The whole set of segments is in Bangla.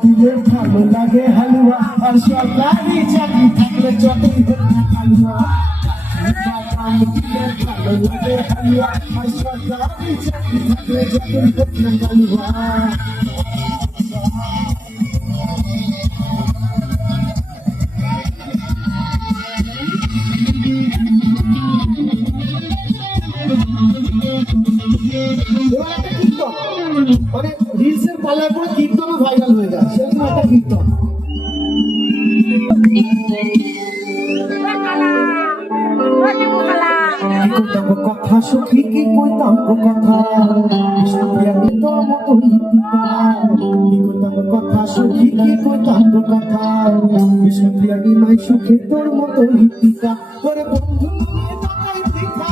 দিলে ভালো লাগে হালুয়া, আর সরকারি চাকরি থাকলে যতই হোক না কালুয়া। বাদাম দিলে ভালো লাগে হালুয়া, আর সরকারি চাকরি থাকলে যতই হোক না কালুয়া। এবার একটা কীর্তন, মানে রিলসের পালায় পরে কীর্তনও ভাইরাল হয়ে যায়, সেরকম একটা কীর্তন। কথা সখী কি কইতাম কথা, বিষ্ণুপ্রিয়াকে তোর মতোই পিতা। কি কইতাম কথা সখী কি কইতাম কথা, বিষ্ণুপ্রিয়াকে মাই সুখে তোর মতোই পিতা। তোরে বন্ধু নামে টাকাই পিতা,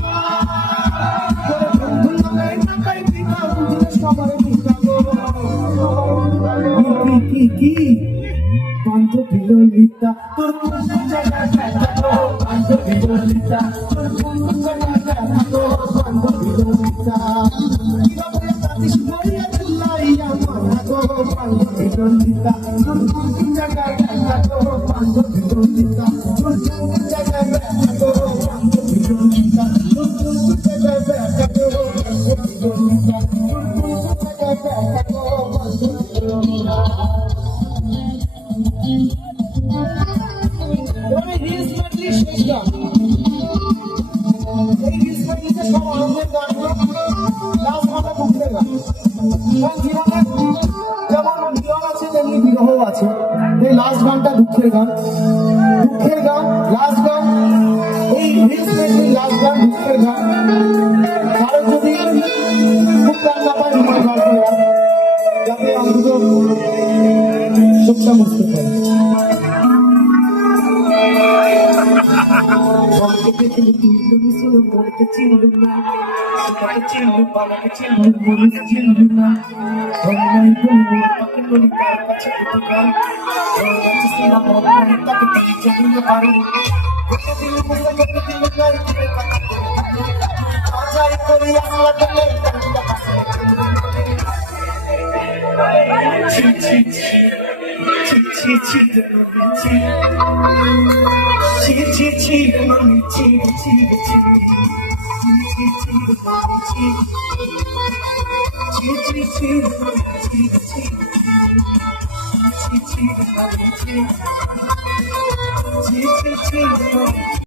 তোরে বন্ধু নামে টাকাই পিতা, বুঝলে সবার পিতা গো। কি বান্ধবী ললিতা, তোর কোন জায়গায় দেখা গো বান্ধবী ললিতা, তোর কোন জায়গায় দেখা গো বান্ধবী ললিতা। কিভাবে তাতিস বইয়া চুলাইয়া মানা গো বান্ধবী ললিতা, তোর কোন জায়গায় দেখা গো বান্ধবী ললিতা, তোর কোন জায়গায় দেখা গো বান্ধবী ললিতা, তোর কোন জায়গায় দেখা গো বান্ধবী ললিতা, তোর কোন জায়গায় দেখা গো বান্ধবী ললিতা। এবারে রিলস মেডলি শেষ গান। এই রিলস মেডলিতে সব আনন্দের গানগুলো লাস্ট গানটা দুঃখের গান। কারণ জীবনে যেমন মিলন আছে তেমনি বিরহ আছে, এই লাস্ট গানটা দুঃখের গান। দুঃখের গান, লাস্ট গান, এই রিলস মেডলির লাস্ট গান দুঃখের গান। কারো যদি খুব গান না পায় রুমাল বার করে গান, যাতে অন্তত চোখটা মুছতে পারে।